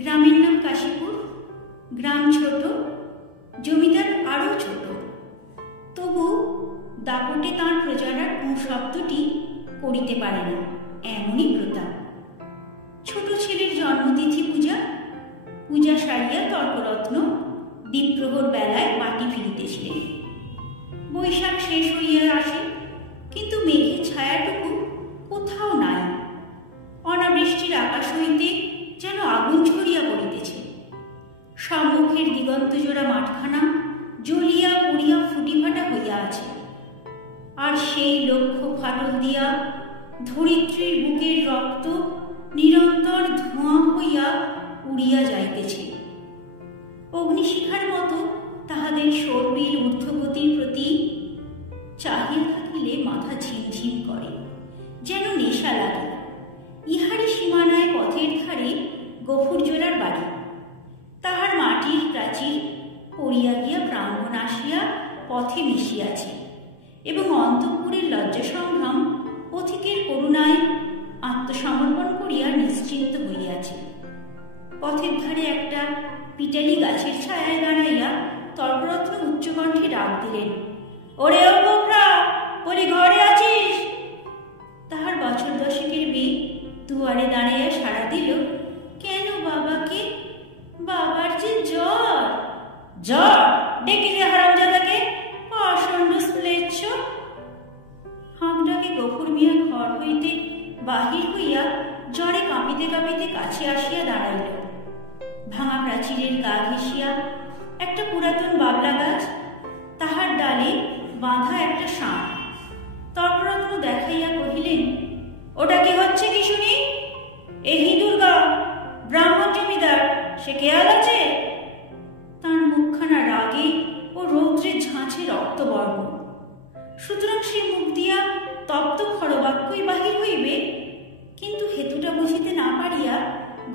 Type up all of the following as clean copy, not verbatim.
গ্রামের নাম কাশীপুর। গ্রাম ছোট, জমিদার আরও ছোট। তবু দাপটে তাঁর প্রজারা শব্দটি করিতে পারে না, এমনই প্রতাপ। ছোট ছেলের জন্মতিথি পূজা, পূজা সারিয়া তর্করত্ন দ্বীপ্রহর বেলায় বাটি ফিরিতেছিলেন। বৈশাখ শেষ হইয়া আসে, কিন্তু মেঘের ছায়াটুকু কোথাও নাই। অনাবৃষ্টির আকাশ হইতে যেন আগুন ঝরিয়া পড়িতেছে। সম্মুখের দিগন্তজোড়া মাঠখানা জ্বলিয়া পুড়িয়া ফুটিফাটা হইয়া আছে, আর সেই লক্ষ্য ফাটল দিয়া ধরিত্রীর বুকের রক্ত নিরন্তর ধোঁয়া হইয়া উড়িয়া যাইতেছে। অগ্নিশিখার মতো তাহাদের শর্মিল ঊর্ধ্বগতির প্রতি চাহিয়া থাকিলে মাথা ঝিমঝিম করে, যেন নেশা লাগে। ইহারই সীমানায় পথের ধারে গফুরজোড়ার বাড়ি। তাহার মাটির প্রাচীর পড়িয়া গিয়া প্রাঙ্গণ আসিয়া পথে মিশিয়াছে, এবং অন্তঃপুরের লজ্জা সংগ্রাম পথিকের করুণায় আত্মসমর্পণ করিয়া নিশ্চিন্ত হইয়াছে। পথের ধারে একটা পিটালি গাছের ছায়ায় দাঁড়াইয়া তর্করত্ন উচ্চকণ্ঠে ডাক দিলেন, ওরে ও গোফরা, বলি ঘরে আছিস? তাহার বছর দশেকের মেয়ে দুয়ারে দাঁড়াইয়া সাড়া দিল, কেন বাবাকে? বাবার যে জ্বর। জ্বর? ডেকে যে হারামজাদাকে, প্রচণ্ড শ্লেচ্ছ। হাঁকডাকে গফুর মিয়া ঘর হইতে বাহির হইয়া জ্বরে কাঁপিতে কাঁপিতে কাছে আসিয়া দাঁড়াইল। ভাঙা প্রাচীরের গা ঘেঁষিয়া একটা পুরাতন বাবলা গাছ, তাহার ডালে বাঁধা একটা ষাঁড়। তর্করত্ন দেখাইয়া কহিলেন, ওটা কি হচ্ছে কি শুনি? এ হিঁদুরগা ব্রাহ্মণ জমিদার, সে খেয়াল আছে? তাঁর মুখখানা রাগে ও রৌদ্রের ঝাঁঝে রক্তবর্ণ। সুতরাং সে মুখ দিয়া তপ্ত খরবাক্যই বাহির হইবে, কিন্তু হেতুটা বুঝিতে না পারিয়া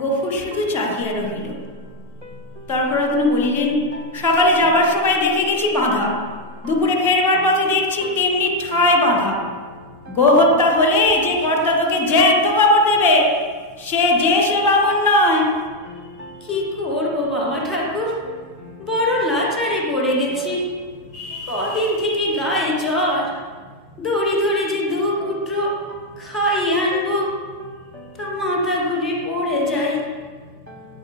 গফুর শুধু চাহিয়া রহিল। তর্করত্ন বলিলেন, সকালে যাবার সময় দেখে গেছি বাঁধা, দুপুরে ফেরবার পথে দেখছি তেমনি ঠায় বাঁধা। গোহত্যা হলে যে কর্তা তোকে জ্যান্ত খবর দেবে, সে বামন নয়। কি করবো বাবা ঠাকুর, বড় লাচারে পড়ে গেছি। কদিন থেকে গায়ে জ্বর, দড়ি ধরে যে দু কুট্রো খাইয়ে আনবো, তা মাথা ঘুরে পড়ে যায়।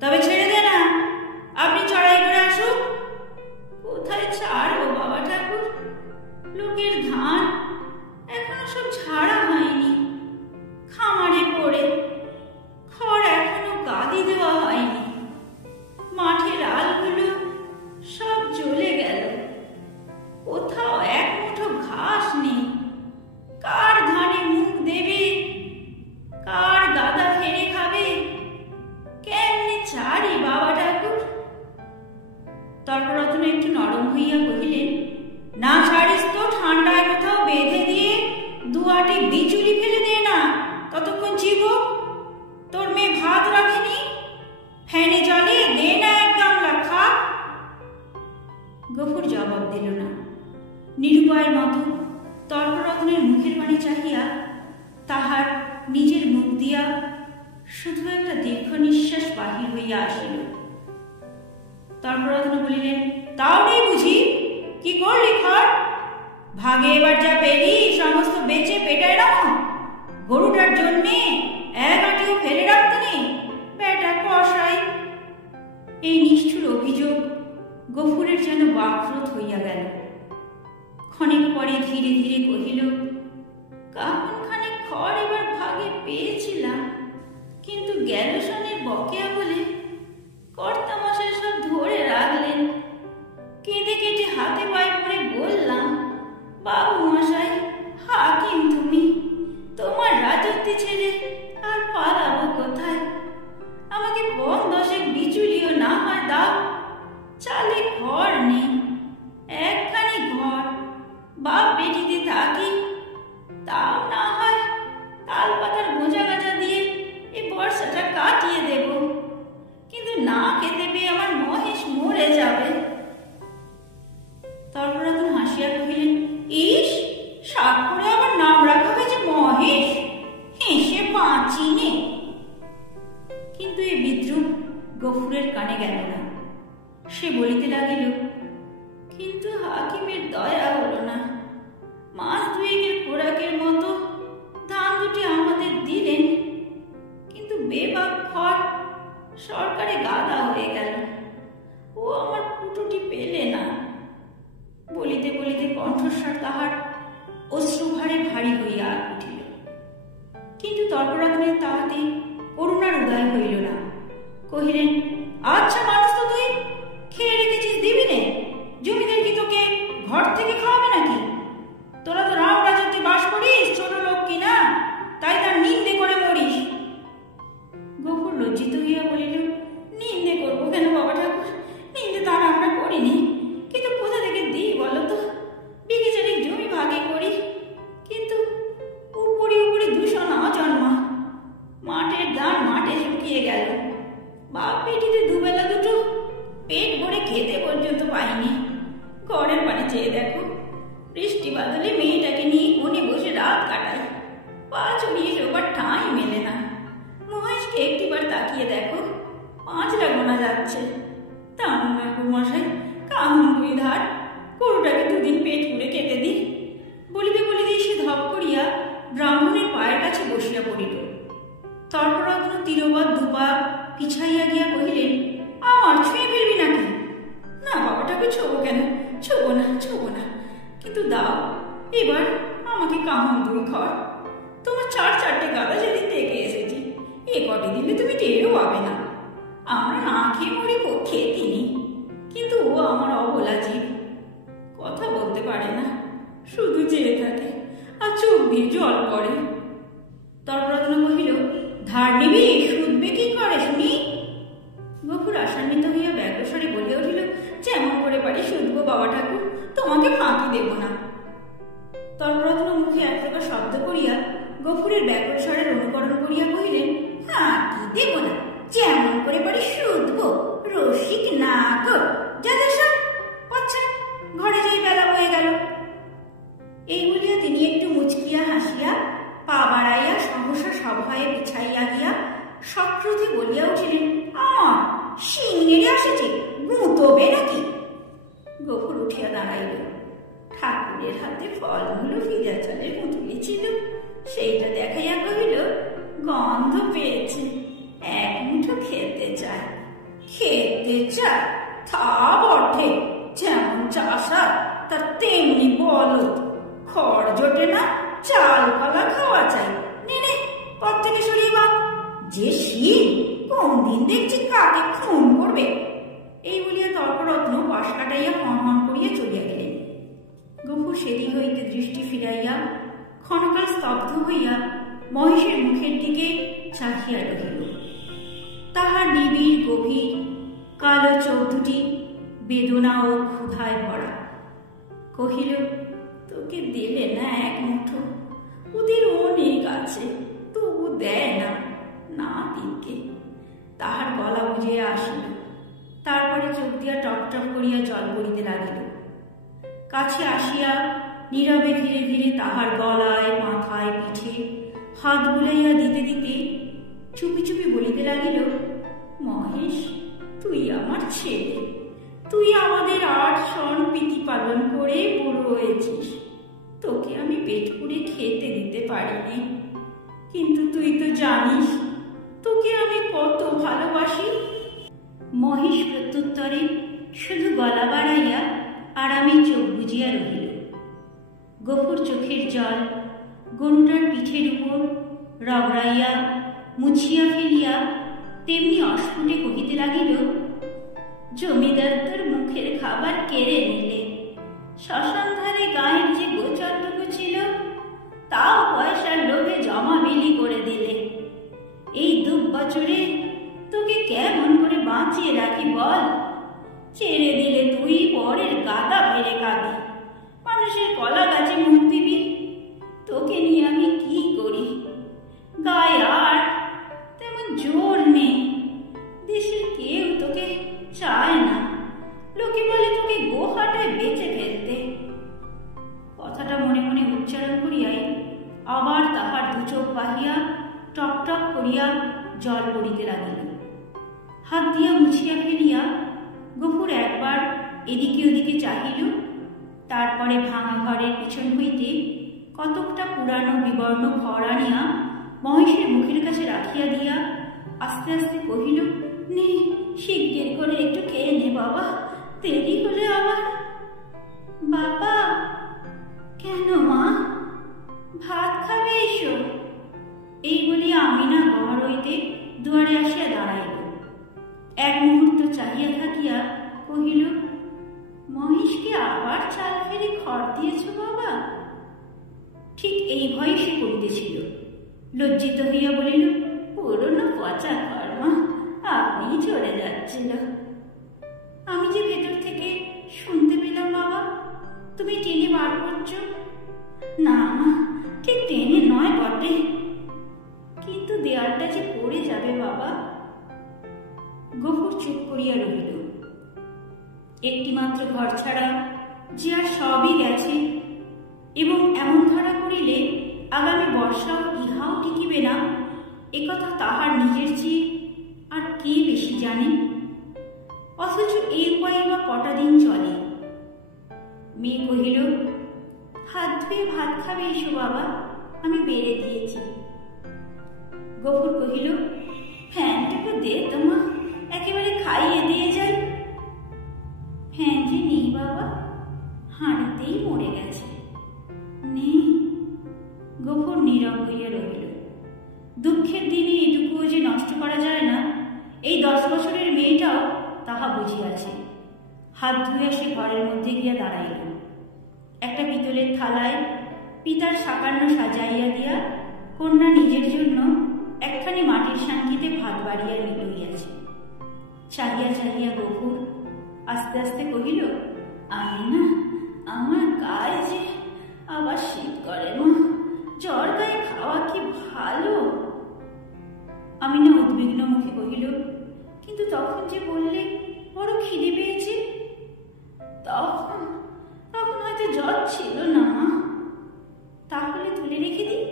তবে ছেড়ে দে না, আপনি চড়াই করে আসুন। কোথায় ছাড়বো বাবা ঠাকুর? লোকের ধান এখনো সব ঝাড়া হয়নি, খামারে পড়ে। খড় এখনো গাদি দেওয়া হয়নি। মাঠের আলগুলো সব জ্বলে গেল, কোথাও এক মুঠো ঘাস নেই। কার ধানে মুখ দেবে, কার দাদা ফেরে খাবে, কেমনে ছাড়ি বাবা ঠাকুর? তর্করত্ন একটু নরম হইয়া কহিলেন, না ছাড়িস তো ঠান্ডায় কোথাও বেঁধে দিয়ে দুয়াটি বিচুলি ফেলে দে না, ততক্ষণ চিবুক। তোর মেয়ে ভাত রাখেনি, ফ্যানে জ্বালিয়ে দে না এক গামলা, খা। গফুর জবাব দিল না। নিরুপায়ের মতো তর্করত্নের মুখের পানে চাহিয়া তাহার নিজের মুখ দিয়া শুধু একটা দীর্ঘ নিঃশ্বাস বাহির হইয়া আসিল। তর্করত্ন বলিলেন, তাও নেই বুঝি? কি করলি খড়? ভাগে এবার যা পেলি সমস্ত বেচে পেটায় রাখো। গরুটার জন্যে এক আটিও ফেলে রাখতে নেই, বেটা কষাই। এই নিষ্ঠুর অভিযোগ গফুরের যেন বাকরোধ হইয়া গেল। ক্ষণিক পরে ধীরে ধীরে কহিল, কাপনখানে খড় এবার ভাগে পেয়েছিলাম, কিন্তু গেল সনের বকেয়া বলে কর্তামশাই সব ধরে রাখলেন। কেঁদে কেটে হাতে পায়ে পড়ে বললাম, বাবু মশাই, হাকিম তুমি, তোমার রাজত্বে ছেড়ে আর পালাবো কোথায়? আমাকে 10 বিচুলিও না হয় দাও। চালে ঘর নেই, একখানি ঘর, বাপ বেটিতে থাকি। তাও না হয় তাল পাতার গোঁজা গাঁজা দিয়ে এই বর্ষাটা কাট গফুরের কানে গেল না। সে বলিতে লাগিল, কিন্তু হাকিমের দয়া হলো না। মাস দুয়েকের খোরাকের মতো ধান দুটি আমাদের দিলেন, কিন্তু বেবাক খড় সরকারে গাদা হয়ে গেল। ও আমার পুটুটি পেলে না। বলিতে বলিতে কণ্ঠস্বর তাহার অশ্রুভারে ভারী হইয়া উঠিল। কিন্তু তর্করত্নের তাহাতে করুণার উদয় হইল না। কহিলেন, আচ্ছা মানুষ তো তুই, খেয়ে রেখেছিস দিবি নে? জমিদার কি তোকে ঘর থেকে খাওয়াবে নাকি? তোরা তো রাম রাজত্বে বাস করিস, ছোট লোক কি না, তাই তার নিন্দে করে মরিস। গফুর লজ্জিত হইয়া বলিল, নিন্দে করবো কেন বাবা ঠাকুর? নিন্দে তার আমরা করিনি, কিন্তু কোথা থেকে দিই বলো তো? বিঘে চারেক জমি ভাগে করি, কিন্তু উপরে উপরে দূষণ অজন্মা। মাঠের ধান মাঠে শুকিয়ে গেল। বাপ পেটিতে দুবেলা দুটো পেট ভরে খেতে পর্যন্ত পাইনি। ঘরের বাড়ি চেয়ে দেখো, বৃষ্টি বাদলে মেয়েটাকে নিয়ে কোণে বসে রাত কাটাই। পা চড়িয়ে শোবার ঠাঁই মেলে না। মহেশকে একটিবার তাকিয়ে দেখো, 5টা গোনা যাচ্ছে। তানুন ঠাকুর মশাই, কাহুন দুই ধার, গরুটাকে 2 দিন পেট পুড়ে কেটে দিই। বলিতে বলিতে সে ধপ করিয়া ব্রাহ্মণের পায়ের কাছে বসিয়া পড়িল। তর্করত্ন তীরবৎ দুপা পিছাইয়া গিয়া কহিলেন, আমার ছুঁয়ে ফেলবি নাকি? না বাবাটাকে ছোবো কেন? ছোবো না, ছোবো না, কিন্তু দাও এবার আমাকে কাহন 2 খড়। তোমার 4-4টে গাদা যেদিন দেখে এসেছি, এ কটি দিলে তুমি টেরও পাবে না। আমরা না খেয়ে মরি, খেতিনি, কিন্তু ও আমার অবলা জীব, কথা বলতে পারে না, শুধু চেয়ে থাকে আর চোখ দিয়ে জল পড়ে। তর্করত্ন কহিল, ধার নিবি, শুধবে কি করে শুনি? গফুর আশান্বিত হইয়া ব্যগ্রস্বরে বলিয়া উঠিল, যেমন করে পারি শুধবো বাবা ঠাকুর, তোমাকে ফাঁকি দেব না। তর্করত্ন মুখে একবার শব্দ করিয়া গফুরের ব্যগ্রস্বরের অনুকরণ করিয়া কহিলেন, ফাঁকি দেব না, যেমন করে পারি শুধবো, রসিক না গো। যা আচ্ছা, ঘরে যাই, বেলা হয়ে গেল। এই বলিয়া তিনি একটু মুচকিয়া হাসিয়া পা বাড়াইয়া সহসা সভয়ে পিছাইয়া গিয়া সক্রোধে বলিয়া উঠিলেন, আমার সিংহেরে আসেছে, গুঁতবে নাকি? গফুর উঠিয়া দাঁড়াইল। ঠাকুরের হাতে ফলমূল ভিজা চালের পুঁতুলি ছিল, সেইটা দেখাইয়া কহিল, গন্ধ পেয়েছে, 1 মুঠো খেতে চায়। খেতে চায় তা বটে, যেমন চাষা তার তেমনি বলো। খড় জোটে না, চাল পালা খাওয়া চাই। নে পথ থেকে সরিয়ে বাদ। যে শীত, কোন দিন দেখছি কাকে খুন করবে। এই বলিয়া তর্করত্ন পাশ কাটাইয়া হন করিয়া চলিয়া গেলেন। গফুর সেদিক হইতে দৃষ্টি ফিরাইয়া ক্ষণকাল স্তব্ধ হইয়া মহেশের মুখের দিকে চাহিয়া রহিল। তাহার নিবিড় গভীর কালো চোখ দুটি বেদনা ও ক্ষুধায় ভরা। কহিল, তোকে দিলে না 1 মুঠো, ওদের অনেক আছে, তবু দেয় না, না দিকে। তাহার গলা বুঝিয়া আসিল। তারপরে চোখ দিয়া টপটপ করিয়া জল পড়িতে লাগিল। কাছে আসিয়া নীরবে ধীরে ধীরে তাহার গলায়, মাথায়, পিঠে হাত বুলাইয়া দিতে দিতে চুপি চুপি বলিতে লাগিল, মহেশ, তুই আমার ছেলে, তুই আমাদের 8 সন পিতি পালন করে বড় হয়েছিস। তোকে আমি পেট পুড়ে খেতে দিতে পারিনি, কিন্তু তুই তো জানিস তোকে আমি কত ভালোবাসি। মহেশ প্রত্যুত্তরে শুধু গলা বাড়াইয়া আরামে চোখ বুজিয়া রহিল। গফুর চোখের জল গরুটার পিঠের উপর রগড়াইয়া মুছিয়া ফেলিয়া তেমনি অস্ফুটে কহিতে লাগিল, জমিদার তোর মুখের খাবার কেড়ে নিলে। শ্মশান ধারে গায়ের যে গোচরটুকু ছিল, তাও পয়সার লোভে জমা বিলি করে দিলে। এই 2 বছরে তোকে কেমন করে বাঁচিয়ে রাখি বল? ছেড়ে দিলে তুই পরের গাদা ফেরে খাবি, মানুষের কলা গাছে মুখ দিবি। তোকে নিয়ে আমি কি করি? গায়ে আর তেমন জোর নেই, দেশের কেউ তোকে চায় না, লোকে বলে তোকে গোহাটায় বেঁচে ফেলতে। কথাটা মনে মনে উচ্চারণ করিয়াই আবার তাহার 2 চোখ বাহিয়া টপ টপ করিয়া জল পড়িতে লাগিল। হাত দিয়া মুছিয়া ফেলিয়া গফুর একবার এদিকে ওদিকে চাহিল, তারপরে ভাঙা ঘরের পিছন হইতে কতকটা পুরানো বিবর্ণ খড় আনিয়া মহেশের মুখের কাছে রাখিয়া দিয়া আস্তে আস্তে কহিল, নে শিগগির করে একটু খেয়ে নে বাবা, দেরি হলে আবার। বাবা! কেন মা? ভাত খাবে এসো। এই বলিয়া আমিনা ঘর হইতে দুয়ারে আসিয়া দাঁড়াইল। এক মুহূর্ত চাহিয়া থাকিয়া কহিল, মহেশকে আবার চাল ফেলে খড় দিয়েছ বাবা? ঠিক এই ভয় সে করিতেছিল। লজ্জিত হইয়া বলিল, পুরনো পচা খড় মা, আপনি চলে যাচ্ছিল। আমি যে ভেতর থেকে শুনতে পেলাম বাবা, তুমি টেনে বার করছ। না মা, ঠিক টেনে নয় বটে, কিন্তু দেয়ালটা যে পড়ে যাবে বাবা। গফুর চুপ করিয়া রহিল। একটি মাত্র ঘর ছাড়া যে আর সবই গেছে, এবং এমন ধরা করিলে আগামী বর্ষাও ইহাও টিকিবে না, একথা তাহার নিজের চেয়ে আর কে বেশি জানে। অথচ এই উপায়ে বা কটা দিন চলে। মেয়ে কহিল, হাত ধুয়ে ভাত খাবে এসো বাবা, আমি বেড়ে দিয়েছি। গফুর কহিল, ফ্যানটুকু দে তোমা, একেবারে খাইয়ে দিয়ে যাই। ফ্যান যে নেই বাবা, হাঁড়িতেই মরে গেছে। নেই? গফুর নীরব হইয়া রহিল। দুঃখের দিনে এটুকুও যে নষ্ট করা যায় না, এই 10 বছরের মেয়েটাও তাহা বুঝিয়াছে। হাত ধুয়ে সে ঘরের মধ্যে গিয়া দাঁড়াইল। একটা পিতলের থালায় পিতার সাকান্ন সাজাইয়া দিয়া কন্যা নিজের জন্য একখানি মাটির সাঙ্কিতে ভাত বাড়িয়া লইয়াছে। চাহিয়া চাহিয়া গফুর আস্তে আস্তে কহিল, আমিনা, আমার গায়ে যে আবার শীত করে মা, জ্বর গায়ে খাওয়া কি ভালো? আমিনা উদ্বিগ্ন মুখে কহিল, কিন্তু তখন যে বললে বড় খিদে পেয়েছে। তখন হয়তো জ্বর ছিল না মা। তাহলে তুলে রেখে দিই,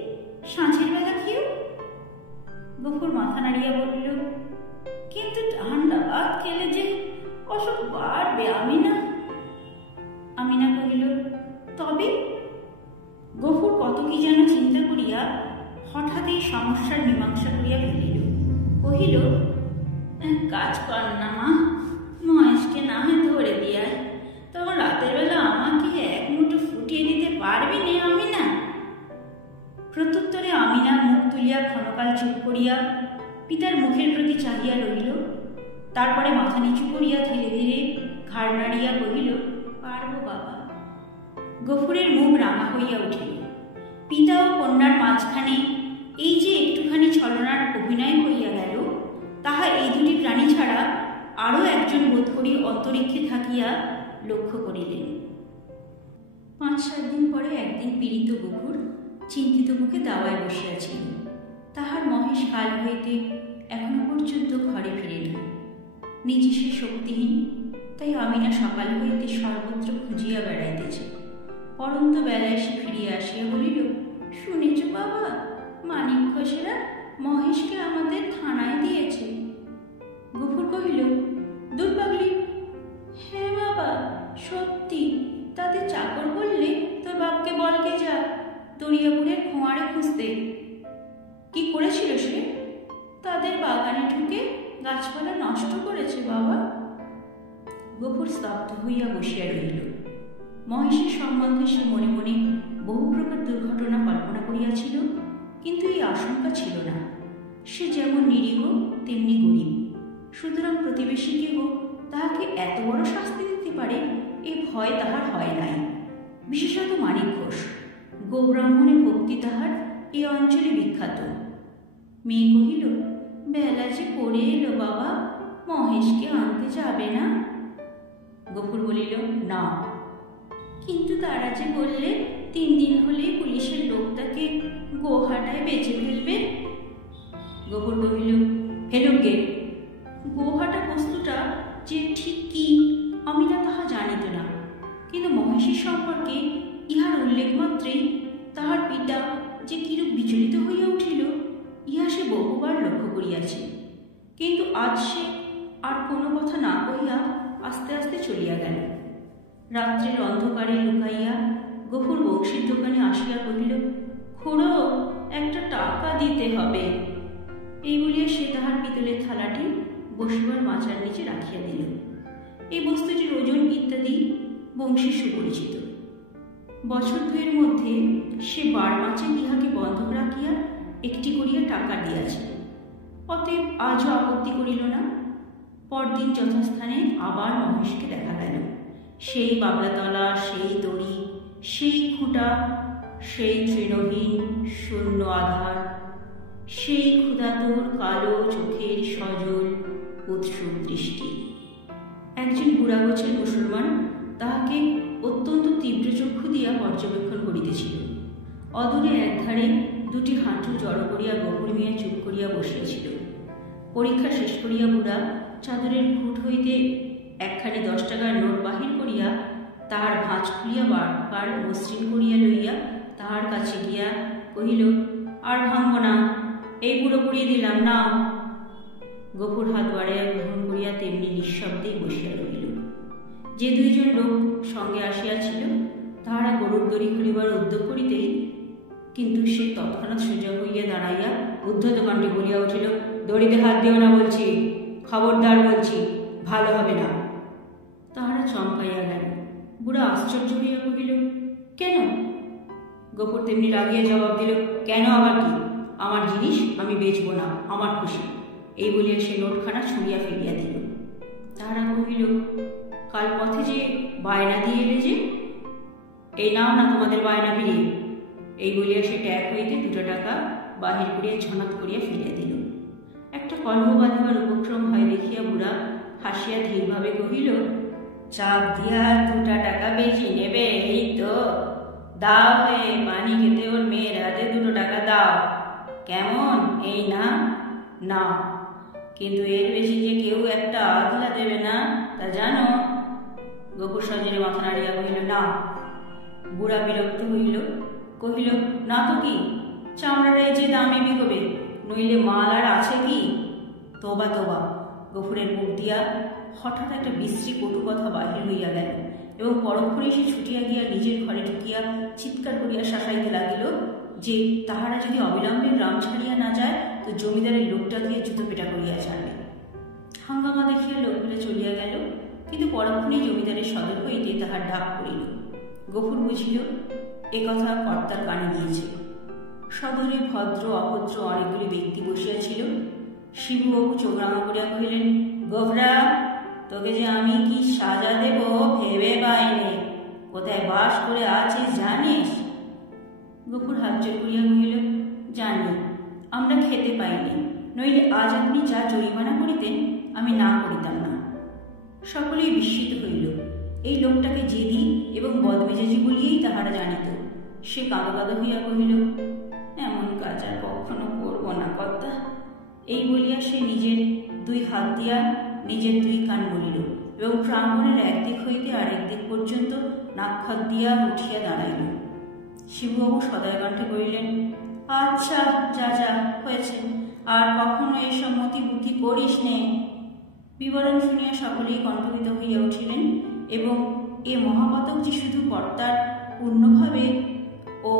সাঁঝের বেলা খেয়েও। গফুর মাথা নাড়িয়া বলল, কিন্তু ঠান্ডা ভাত খেলে যে অসুখ বাড়বে আমিনা। আমিনা কহিল, তবে? গফুর কত কি যেন চিন্তা করিয়া হঠাৎ এই সমস্যার মীমাংসা করিয়া ফেলিল। কহিল, কাজ কর না মা, মহেশকে না হয় ধরে দিয়ায়, তখন রাতের বেলা আমাকে এক মুঠো ফুটিয়ে দিতে পারবি নে আমিনা? প্রত্যুত্তরে আমিনা মুখ তুলিয়া ক্ষণকাল চুপ করিয়া পিতার মুখের প্রতি চাহিয়া রহিল। তারপরে মাথা নিচু করিয়া ধীরে ধীরে ঘাড় নাড়িয়া কহিল, পারব বাবা। গফুরের মুখ রাঙা হইয়া উঠিল। পিতা ও কন্যার মাঝখানে এই যে একটুখানি ছলনার অভিনয় হইয়া গেল, তাহা এই দুটি প্রাণী ছাড়া আরও একজন বোধ করি অন্তরিক্ষে থাকিয়া লক্ষ্য করিলেন। 5-7 দিন পরে একদিন পীড়িত গফুর চিন্তিত মুখে দাওয়ায় বসিয়াছিল। তাহার মহেশ কাল হইতে এখনো পর্যন্ত ঘরে ফিরে না। নিজে সে শক্তিহীন, তাই আমিনা সকাল হইতে সর্বত্র খুঁজিয়া বেড়াইতেছে। পরন্ত বেলায় সে ফিরিয়া আসিয়া বলিল, শুনেছ বাবা, মানিক ঘোষেরা মহেশকে আমাদের থানায় দিয়েছে। গফুর কহিল, দূর পাগলি। হ্যাঁ বাবা, সত্যি। তাদের চাকর বললে তোর বাপকে বলকে যা দরিয়াপুরের খোঁয়ারে খুঁজতে। কি করেছিল সে? তাদের বাগানে ঢুকে গাছপালা নষ্ট করেছে বাবা। গফুর স্তব্ধ হইয়া বসিয়া রহিল। মহেশের সম্বন্ধে সে মনে মনে বহু প্রকার দুর্ঘটনা কল্পনা করিয়াছিল, কিন্তু এই আশঙ্কা ছিল না। সে যেমন নিরীহ তেমনি গরিব, সুতরাং প্রতিবেশীকেও তাহাকে এত বড় শাস্তি দিতে পারে এ ভয় তাহার হয় নাই। বিশেষত মানিক ঘোষ, গোব্রাহ্মণে ভক্তি তাহার এই অঞ্চলে বিখ্যাত। মেয়ে কহিল, বেলা যে পড়ে এলো বাবা, মহেশকে আনতে যাবে না? গফুর বলিল, না। কিন্তু তারা যে বললে 3 দিন হলেই পুলিশের লোক তাকে গোহাটায় বেঁচে ফেলবে। গফুর কহিল, হেলুকে। গোহাটা বস্তুটা যে ঠিক কি আমিনা তাহা জানিত না, কিন্তু মহেশের সম্পর্কে ইহার উল্লেখ মাত্রেই তাহার পিতা যে কিরূপ বিচলিত হইয়া উঠিল, ইহা সে বহুবার লক্ষ্য করিয়াছে। কিন্তু আজ সে আর কোনো কথা না কইয়া আস্তে আস্তে চলিয়া গেল। রাত্রের অন্ধকারে লুকাইয়া গফুর বংশীর দোকানে আসিয়া কহিল, খুড়ো, একটা টাকা দিতে হবে। এই বলিয়া সে তাহার পিতলের থালাটি বসিবার মাচার নিচে রাখিয়া দিল। এই বস্তুটির ওজন ইত্যাদি বংশীর সুপরিচিত। বছর দুয়ের মধ্যে সে 12 মাসে ইহাকে বন্ধক রাখিয়া একটি করিয়া টাকা দিয়াছে। অতএব আজও আপত্তি করিল না। পরদিন যথাস্থানে আবার মহেশকে দেখা গেল। সেই বাবলাতলা, সেই দড়ি, সেই খুঁটা, সেই তৃণহীন শূন্য আধার, সেই ক্ষুধাতুর কালো চোখের সজল উৎসুক দৃষ্টি। একজন বুড়া গোছের মুসলমান তাহাকে অত্যন্ত তীব্র চক্ষু দিয়া পর্যবেক্ষণ করিতেছিল। অদূরে একধারে দুটি হাঁটু জড়ো করিয়া গফুর মিয়া চুপ করিয়া বসিয়াছিল। পরীক্ষা শেষ করিয়া বুড়া চাদরের ফুট হইতে একখানি 10 টাকার নোট বাহির করিয়া তাহার ভাঁজ খুলিয়া বার মসৃণ করিয়া লইয়া তাহার কাছে গিয়া কহিল, আর ভাঙব না, এই পুরো পুড়িয়ে দিলাম, নাও। গফুর হাত বাড়াইয়া গ্রহণ করিয়া তেমনি নিঃশব্দেই বসিয়া রহিল। যে 2 জন লোক সঙ্গে আসিয়াছিল তাহারা গরুর দড়ি খুলিবার উদ্যোগ করিতেই কিন্তু সে তৎক্ষণাৎ সোজা হইয়া দাঁড়াইয়া উদ্ধত কণ্ঠে বলিয়া উঠিল, দড়িতে হাত দিও না বলছি, খবরদার বলছি, ভালো হবে না। তাহারা চমকাইয়া গেল। বুড়া আশ্চর্য হইয়া কহিল, কেন? গফুর তেমনি রাগিয়া জবাব দিল, কেন আবার কি? আমার জিনিস আমি বেচব না, আমার খুশি। এই বলিয়া সে নোটখানা ছুঁড়িয়া ফেলিয়া দিল। তাহারা কহিল, কাল পথে যে বায়না দিয়ে এলে যে, এই নাও না তোমাদের বায়না ফিরিয়ে। এই বলিয়া সে ট্যাগ হইতে 2 টাকা বাহির করিয়া ঝনাত করিয়া ফেলিয়া দিল। একটা কলহ বাঁধিবার উপক্রম হয় দেখিয়া বুড়া হাসিয়া ধীরভাবে কহিল, চাপ দিয়া 2 টাকা বেশি নেবে, এই তো দাও, হয়ে পানি খেতে ওর মেয়ের হাতে 2 টাকা দাও। কেমন, এই না? না, কিন্তু এর বেশি যে কেউ একটা আধলা দেবে না, তা জানো? গফুর সজরে মাথা নাড়িয়া কহিল, না। বুড়া বিরক্ত হইল, কহিল, না তো কি, চামড়াটাই যে দামে বিকবে, নইলে মাল আর আছে কি? তোবা তোবা। গফুরের মুখ দিয়া হঠাৎ একটা বিশ্রী কটু কথা বাহির হইয়া গেল এবং পরক্ষণে সে ছুটিয়া গিয়া নিজের ঘরে ঢুকিয়া চিৎকার করিয়া শাসাইতে লাগিল যে তাহারা যদি অবিলম্বে গ্রাম ছাড়িয়া না যায় তো জমিদারের লোকটা দিয়ে জুতো পেটা করিয়া ছাড়বে। হাঙ্গামা দেখিয়া লোকগুলো চলিয়া গেল, কিন্তু পরক্ষণেই জমিদারের সদর হইতে তাহার ডাক পড়িল। গফুর বুঝিল এ কথা কর্তার কানে গিয়েছে। সদরে ভদ্র অভদ্র অনেকগুলি ব্যক্তি বসিয়াছিল। শিবুবাবু চোখরাঙা করিয়া কহিলেন, গোবরা, তোকে যে আমি কি সাজা দেব ভেবে পাইনি, কোথায় বাস করে আছিস জানিস? গফুর হাত জোর করিয়া কহিল, জানি, আমরা খেতে পাইনি, নইলে আজ আপনি যা জরিমানা করিতেন আমি না করিতাম না। সকলেই বিস্মিত হইল। এই লোকটাকে জেদি এবং বদমেজাজি বলিয়েই তাহারা জানিত। সে কাঁদো কাঁদো হইয়া কহিল, এমন কাজ আর কখনো করব না কর্তা। এই বলিয়া সে নিজের 2 হাত দিয়া নিজের 2 কান বলিল এবং প্রাঙ্গণের একদিক হইতে আরেক দিক পর্যন্ত নাক্ষত দিয়া উঠিয়া দাঁড়াইল। শিবুবাবু সদয় কণ্ঠে কহিলেন, আচ্ছা, যা যা হয়েছে, আর কখনো এসব মতি বুদ্ধি করিস নে। বিবরণ শুনিয়া সকলেই কণ্ঠকিত হইয়া উঠিলেন এবং এ মহাপাতক যে শুধু কর্তার পূর্ণভাবে ও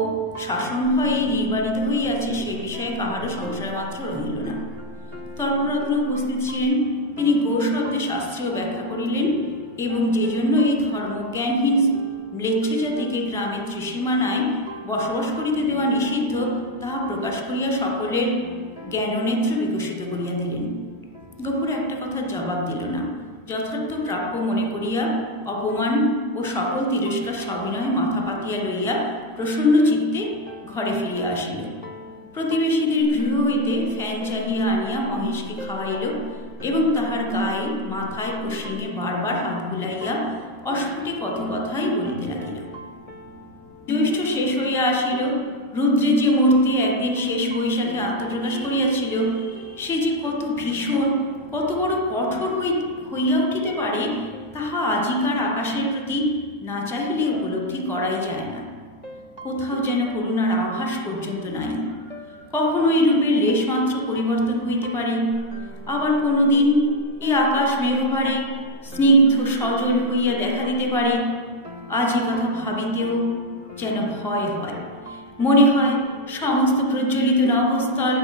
শাসন ভয়ে নির্বারিত হইয়াছে সে বিষয়ে কাহারও সংশয় মাত্র রহিল না। তর্করত্ন উপস্থিত ছিলেন। তিনি গো শব্দে শাস্ত্রীয় ব্যাখ্যা করিলেন এবং যে জন্য এই ধর্মজ্ঞানহীন ম্লেচ্ছ জাতিকে গ্রামের ত্রিসীমানায় বসবাস করিতে দেওয়া নিষিদ্ধ তাহা প্রকাশ করিয়া সকলের জ্ঞাননেত্র বিকশিত করিয়া দিলেন। গফুর একটা কথার জবাব দিল না। যথার্থ প্রাপ্য মনে করিয়া অপমান ও সকল তিরস্কার সবিনয়ে মাথা পাতিয়া লইয়া প্রসন্ন চিত্তে ঘরে ফিরিয়া আসিল। প্রতিবেশীদের গৃহ হইতে ফ্যান চালিয়া আনিয়া মহেশকে খাওয়াইল এবং তাহার গায়ে, মাথায় ও শিঙে বারবার হাত বুলাইয়া অস্ফুটে কত কথাই বলিতে লাগিল। জ্যৈষ্ঠ শেষ হইয়া আসিল। রুদ্রের যে মূর্তি একদিন শেষ বৈশাখে আত্মপ্রকাশ করিয়াছিল সে যে কত ভীষণ, কত বড় কঠোর হইয়া উঠিতে পারে তাহা আজিকার আকাশের প্রতি না চাহিলে উপলব্ধি করাই যায় না। কোথাও যেন করুণার আভাস পর্যন্ত নাই। কখনো এই রূপের লেশমাত্র পরিবর্তন হইতে পারে, আবার কোনোদিন এই আকাশ মেঘভারে স্নিগ্ধ সজল হইয়া দেখা দিতে পারে, আজই কথা ভাবিতেও যেন ভয় হয়। মনে হয় সমস্ত প্রজ্বলিত নভস্থল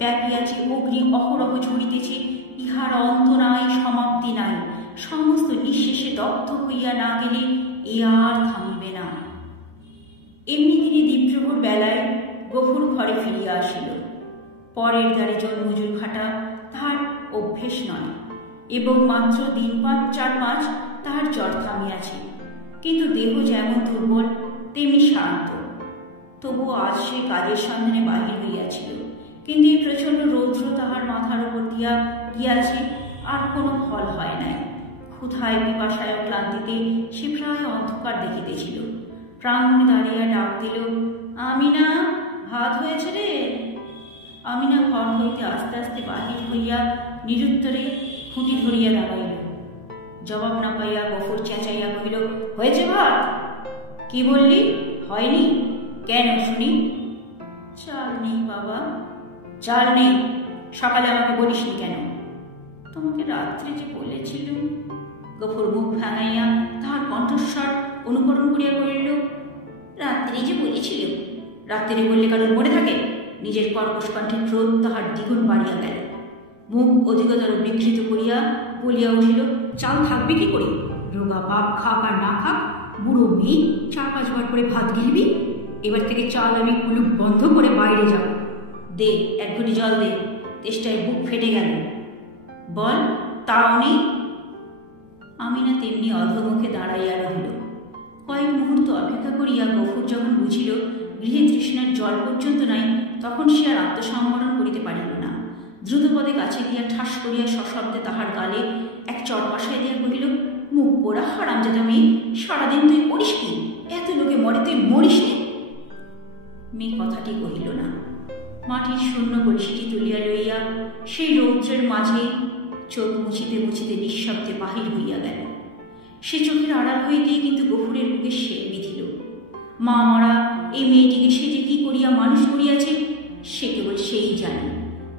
ব্যাপিয়াছে অগ্নি অহরহ ঝরিতেছে, ইহার অন্ত নাই, সমাপ্তি নাই। সমস্ত নিঃশেষে দগ্ধ হইয়া না গেলে এ আর থামিবে না। এমনি দিনে দ্বীপ্রহর বেলায় গফুর ঘরে ফিরিয়া আসিল। পরের দ্বারে জন্মজুর খাটা তাহার অভ্যেস নয়, এবং মাত্র দিন 4-5 তাহার জ্বর থামিয়াছে। কিন্তু দেহ যেমন দুর্বল তেমনি শান্ত। তবুও আজ সে কাজের সন্ধানে বাহির হইয়াছিল, কিন্তু এই প্রচণ্ড রৌদ্র তাহার মাথার উপর দিয়া গিয়াছে, আর কোনো ফল হয় নাই। ক্ষুধায় পিপাসায় ক্লান্তিতে সে প্রায় অন্ধকার দেখিতেছিল। প্রাঙ্গণে দাঁড়িয়া ডাক দিল, আমিনা, ভাত হয়েছে রে। আমিনা ঘর হইতে আস্তে আস্তে বাহির হইয়া নিরুত্তরে খুঁটি ধরিয়া দাঁড়াইল। জবাব না পাইয়া গফুর চেঁচাইয়া কহিল, হয়েছে ভাত? কি বললি? হয়নি? কেন শুনি? চাল নেই বাবা। চাল নেই? সকালে আমাকে বলিসনি কেন? তোমাকে রাত্রে যে বলেছিল। গফুর মুখ ভাঙাইয়া তাহার কণ্ঠস্বর অনুকরণ করিয়া কহিল, রাত্রে যে বলেছিল? রাত্রে বললে কারণ মনে থাকে? নিজের কর্কশ কণ্ঠে ক্রোধ তাহার দ্বিগুণ বাড়িয়া গেল। মুখ অধিকতর বিকৃত করিয়া বলিয়া উঠিল, চাল থাকবে কি করে? রোগা বাপ খাক আর না খাক, বুড়ো মেয়ে 4-5 বার করে ভাত গিলবি। এবার থেকে চাল আমি কুলুপ বন্ধ করে বাইরে যাব। দে, 1 ঘটি জল দে, তেষ্টায় বুক ফেটে গেল। বল, তাও নেই? আমিনা তেমনি অধোমুখে দাঁড়াইয়া রহিল। কয়েক মুহূর্ত অপেক্ষা করিয়া গফুর যখন বুঝিল গৃহে তৃষ্ণার জল পর্যন্ত নাই, তখন সে আর আত্মসংবরণ করিতে পারিল না। দ্রুতপদে কাছে গিয়া ঠাস করিয়া সশব্দে তাহার গালে এক চড় বসাইয়া দিয়া কহিল, মুখ পোড়া হারামজাদা মেয়ে, সারাদিন তুই করিস কি? এত লোকে মরে, তুই মরিস নে? মেয়ে কথাটি কহিল না। মাটির শূন্য কলসিটি তুলিয়া লইয়া সেই রৌদ্রের মাঝে চোখ মুছিতে মুছিতে নিঃশব্দে বাহির হইয়া গেল। সে চোখের আড়াল হইতেই কিন্তু গফুরের বুকে শেল বিঁধিল। মা মরা এই মেয়েটিকে সে যে কি করিয়া মানুষ করিয়াছে সে কেবল সেই জানে।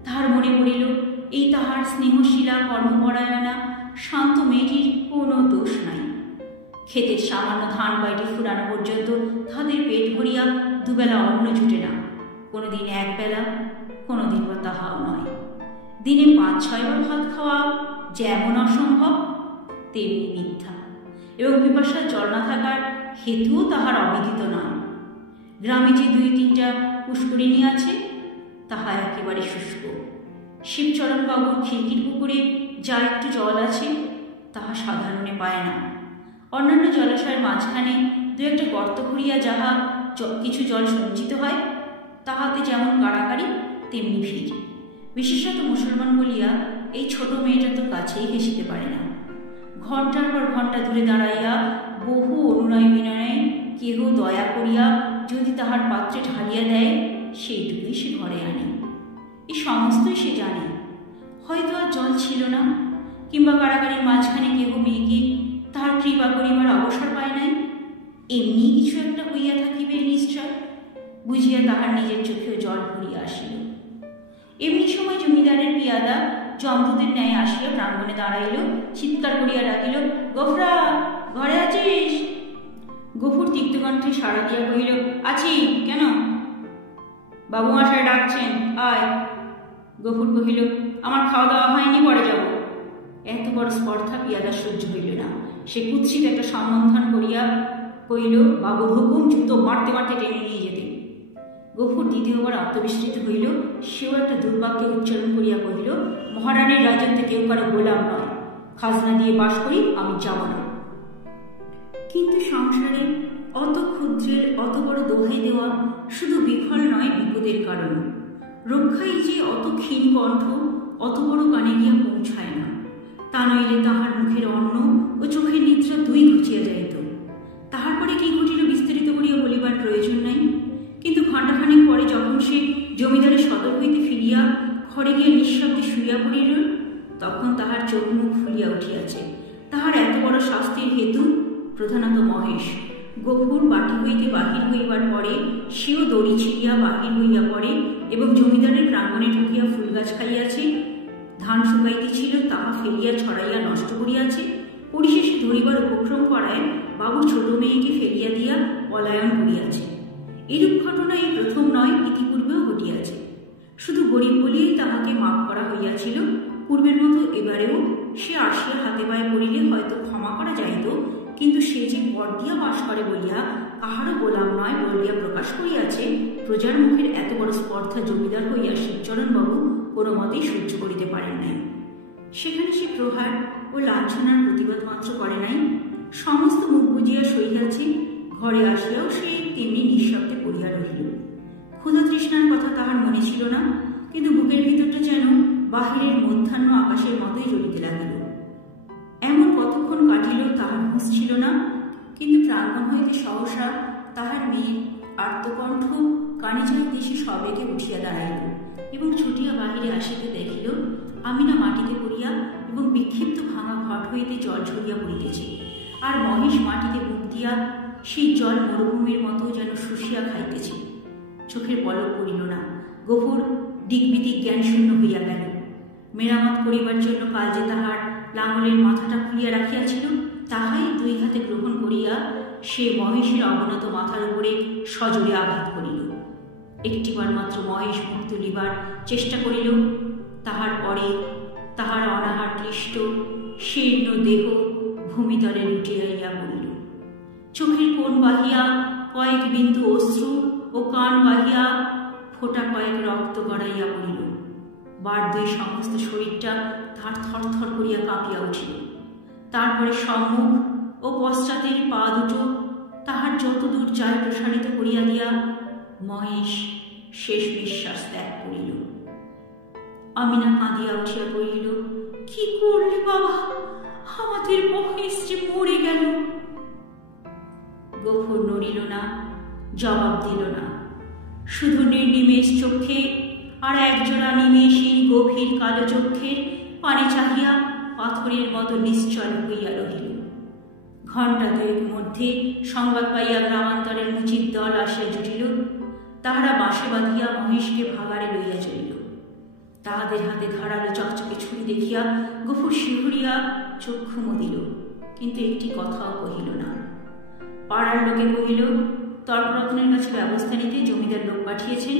তাহার মনে পড়িল, এই তাহার স্নেহশীলা কর্মপরায়ণা শান্ত মেয়েটির কোনো দোষ নাই। ক্ষেতের সামান্য ধান কয়টি ফুরানো পর্যন্ত তাদের পেট ভরিয়া দুবেলা অন্ন জুটে না। কোনোদিন 1 বেলা, কোনোদিন বা তাহাও নয়। দিনে 5-6 বার ভাত খাওয়া যেমন অসম্ভব তেমনি মিথ্যা, এবং পিপাসার জল না থাকার হেতুও তাহার অবিদিত নয়। গ্রামে যে 2-3টা পুষ্করিণী আছে তাহা একেবারে শুষ্ক। শিবচরণবাবুর খিড়কির পুকুরে যা একটু জল আছে তাহা সাধারণে পায় না। অন্যান্য জলাশয়ের মাঝখানে 2-একটা গর্ত করিয়া যাহা কিছু জল সঞ্চিত হয়, তাহাতে যেমন কাড়াকাড়ি তেমনি ভিড়। বিশেষত মুসলমান বলিয়া এই ছোট মেয়েটা তো কাছেই ঘেঁষিতে পারে না। ঘণ্টার পর ঘণ্টা ধরে দাঁড়াইয়া বহু অনুনয় বিনয়ে কেহ দয়া করিয়া যদি তাহার পাত্রে ঢালিয়া দেয়, সেইটুকুই সে ঘরে আনে। এই সমস্তই সে জানে। হয়তো আর জল ছিল না, কিংবা কাড়াকাড়ির মাঝখানে কেহ মেয়েকে তাহার কৃপা করিবার অবসর পায় নাই। এমনি কিছু একটা হইয়া থাকিবে নিশ্চয়, বুঝিয়া তাহার নিজের চোখেও জল ভরিয়া আসিল। এমনি সময় জমিদারের পিয়াদা জমদূতের ন্যায় আসিয়া প্রাঙ্গণে দাঁড়াইল, চিৎকার করিয়া ডাকিল, গফরা, ঘরে আছিস? গফুর তিক্তকণ্ঠে সাড়া দিয়া কহিল, আছি। কেন? বাবু মশাই ডাকছেন, আয়। গফুর কহিল, আমার খাওয়া দাওয়া হয়নি, পরে যাব। এত বড় স্পর্ধা পিয়াদা সহ্য হইল না। সে কুৎসিত একটা সম্বন্ধন করিয়া কহিল, বাবুর হুকুম, জুতো মারতে মারতে টেনে নিয়ে যেতে। গফুর দ্বিতীয়বার আত্মবিস্মৃত হইল। সেও একটা দুর্বাক্য উচ্চারণ করিয়া কহিল, মহারানীর রাজত্বে কেউ কারো গোলাম নয়, খাজনা দিয়ে বাস করি, আমি যাব না। কিন্তু সংসারে অত ক্ষুদ্রের অত বড় দোহাই দেওয়া শুধু বিফল নয়, বিপদের কারণ। রক্ষাই যে অত ক্ষীণ কণ্ঠ অত বড় কানে গিয়া পৌঁছায় না। তা নইলে তাহার মুখের অন্ন ও চোখের নিদ্রা 2 ঘুচিয়া যাইত। তাহার পরে কি ঘটিল বিস্তারিত করিয়া বলিবার প্রয়োজন নাই। কিন্তু ঘণ্টাখানেক পরে যখন সে জমিদারের সদর হইতে ফিরিয়া ঘরে গিয়া নিঃশব্দে শুইয়া পড়িল, তখন তাহার চোখ মুখ ফুলিয়া উঠিয়াছে। তাহার এত বড় শাস্তির হেতু প্রধানত মহেশ। গফুর বাটি হইতে বাহির হইবার পরে সেও দড়ি ছিঁড়িয়া বাহির হইয়া পড়ে এবং জমিদারের প্রাঙ্গণে ঢুকিয়া ফুল গাছ খাইয়াছে। ধান শুকাইতেছিল, তাহা ফেলিয়া ছড়াইয়া নষ্ট করিয়াছে। পরিশেষে ধরিবার উপক্রম করায় বাবুর ছোট মেয়েকে ফেলিয়া দিয়া পলায়ন করিয়াছে। এরূপ ঘটনা এই প্রথম নয়, ইতিপূর্বেও ঘটিয়াছে। শুধু গরিব বলিয়াই তাহাকে মাপ করা হইয়াছিল। পূর্বের মতো এবারেও সে আসিয়া হাতে পায়ে পড়িলে হয়তো ক্ষমা করা যাইত, কিন্তু সে যে পর দিয়া বাস করে বলিয়া কাহারও গোলাম নয় বলিয়া প্রকাশ করিয়াছে, প্রজার মুখের এত বড় স্পর্ধা জমিদার হইয়া শিবচরণবাবু কোনো মতেই সহ্য করিতে পারেন নাই। সেখানে সে প্রহার ও লাঞ্ছনার প্রতিবাদ মাত্র করে নাই, সমস্ত মুখ বুঝিয়া সহিয়াছে। ঘরে আসিয়াও সে তেমনি নিঃশব্দে পড়িয়া রহিল। ক্ষুধা তৃষ্ণার কথা তাহার মনে ছিল না, কিন্তু বুকের ভিতরটা যেন বাহিরের মধ্যাহ্ন আকাশের মতোই জ্বলিতে লাগিল। এমন কতক্ষণ কাটিল তাহার হুঁশ ছিল না, কিন্তু প্রাঙ্গণ হইতে সহসা তাহার মেয়ের আর্তকণ্ঠ কানে যাইতে সে সবেগে উঠিয়া দাঁড়াইল এবং ছুটিয়া বাহিরে আসিতে দেখিল আমিনা মাটিতে পড়িয়া এবং বিক্ষিপ্ত ভাঙা ঘট হইতে জল ঝরিয়া পড়িতেছে, আর মহেশ মাটিতে বুক দিয়া সেই জল মরুভূমির মতো যেন শুষিয়া খাইতেছে। চোখের পলক পড়িল না, গফুর দিকবিদিক জ্ঞান শূন্য হইয়া গেল। মেরামত করিবার জন্য কাল যে তাহার লাঙলের মাথাটা খুলিয়া রাখিয়াছিল, তাহাই দুই হাতে গ্রহণ করিয়া সে মহেশের অবনত মাথার উপরে সজোরে আঘাত করিল। একটিবার মাত্র মহেশ মুখ তুলিবার চেষ্টা করিল, তাহার পরে তাহার অনাহার ক্লিষ্ট শীর্ণ দেহ ভূমিতলে লুটিয়াইয়া পড়িল। চোখের কোণ বাহিয়া কয়েক বিন্দু অশ্রু ও কান বাহিয়া ফোটা কয়েক রক্ত গড়াইয়া পড়িল। বার দুই সমস্ত শরীরটা তাহার থরথর করিয়া কাঁপিয়া উঠিল। তারপরে সম্মুখ ও পশ্চাতের পা দুটো তাহার যতদূর যায় প্রসারিত করিয়া দিয়া মহেশ শেষ নিঃশ্বাস ত্যাগ করিল। আমিনা কাঁদিয়া উঠিয়া কহিল, কি করলে বাবা, আমাদের মহেশ যে মরে গেল। গফুর নড়িল না, জবাব দিল না, শুধু নির্নিমেষ চোখে আর একজোড়া নিমেষের গভীর কালো চক্ষের পানে চাহিয়া পাথরের মতো নিশ্চল হইয়া রহিল। ঘণ্টা দুয়েক মধ্যে সংবাদ পাইয়া গ্রামান্তরের মুচির দল আসিয়া জুটিল। তাহারা বাঁশে বাঁধিয়া মহেশকে ভাগাড়ে লইয়া চলিল। তাহাদের হাতে ধারালো চকচকে ছুরি দেখিয়া গফুর শিহরিয়া চক্ষু মুদিল, কিন্তু একটি কথাও কহিল না। পাড়ার লোকে কহিল, তর্করত্নের কাছে ব্যবস্থা নিতে জমিদার লোক পাঠিয়েছেন,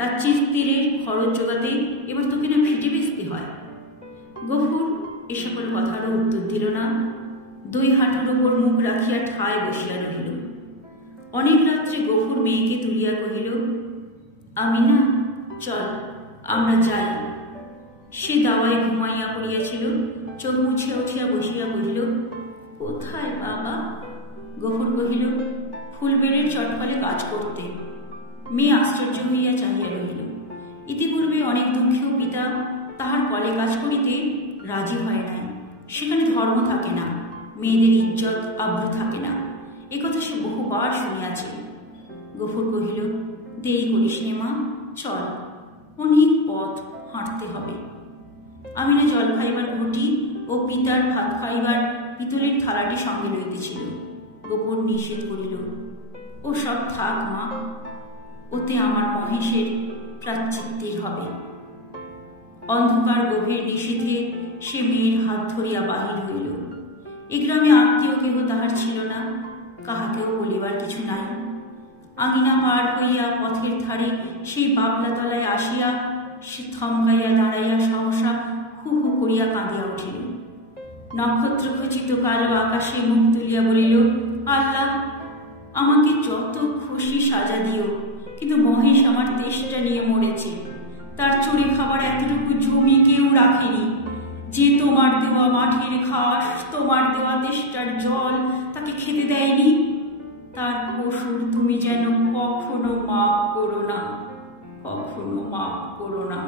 রাত্রির তীরের খরচ জোগাতে এবার তোকে না ফিটে বেচতে হয়। গফুর এ সকল কথারও উত্তর দিল না, দুই হাঁটুর ওপর মুখ রাখিয়া ঠায় বসিয়া রহিল। অনেক রাত্রে গফুর মেয়েকে তুলিয়া কহিল, আমিনা চল আমরা যাই। সে দাওয়ায় ঘুমাইয়া পড়িয়াছিল, চোখ মুছিয়া উঠিয়া বসিয়া কহিল, কোথায় বাবা? গফুর কহিল, ফুলবেড়ের চটফলে কাজ করতে। মেয়ে আশ্চর্য হইয়া চাহিয়া রহিল। ইতিপূর্বে অনেক দুঃখেও পিতা তাহার কলে কাজ করিতে রাজি হয় নাই। সেখানে ধর্ম থাকে না, মেয়েদের ইজ্জত আব্রু থাকে না, একথা সে বহুবার শুনিয়াছে। গফুর কহিল, দেরি করিস নে মা, চল, অনেক পথ হাঁটতে হবে। আমিনা জল খাইবার ঘটি ও পিতার ভাত খাইবার পিতলের থালাটি সঙ্গে লইতেছিল। গফুর নিষেধ করিল, ও সব থাক মা, ওতে আমার মহেশের প্রাচ্চিত্তির হবে। অন্ধকার গভীর নিষেধে সে মেয়ের হাত ধরিয়া বাহির হইল। এ গ্রামে আত্মীয় কেহ তাহার ছিল না, কাহাকেও বলিবার কিছু নাই। আঙিনা পার হইয়া পথের ধারে সেই বাবলা তলায় আসিয়া সে থমকাইয়া দাঁড়াইয়া সহসা হু হু করিয়া কাঁদিয়া উঠিল। নক্ষত্র খচিত কালো আকাশে মুখ তুলিয়া বলিল, আল্লাহ, আমাকে যত খুশি সাজা দিও, কিন্তু মহেশ আমার তেষ্টা নিয়ে মরেছে। তার চুরি খাবার এতটুকু জমি কেউ রাখেনি। যে তোমার দেওয়া মাঠের ঘাস, তোমার দেওয়া তেষ্টার জল তাকে খেতে দেয়নি, তার পশুর তুমি যেন কখনো মাপ করো না, কখনো মাপ করো না।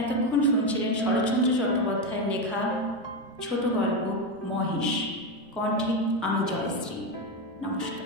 এতক্ষণ শুনছিলেন শরৎচন্দ্র চট্টোপাধ্যায়ের লেখা ছোট গল্প মহেশ, কণ্ঠে আমি জয়শ্রী। নমস্কার।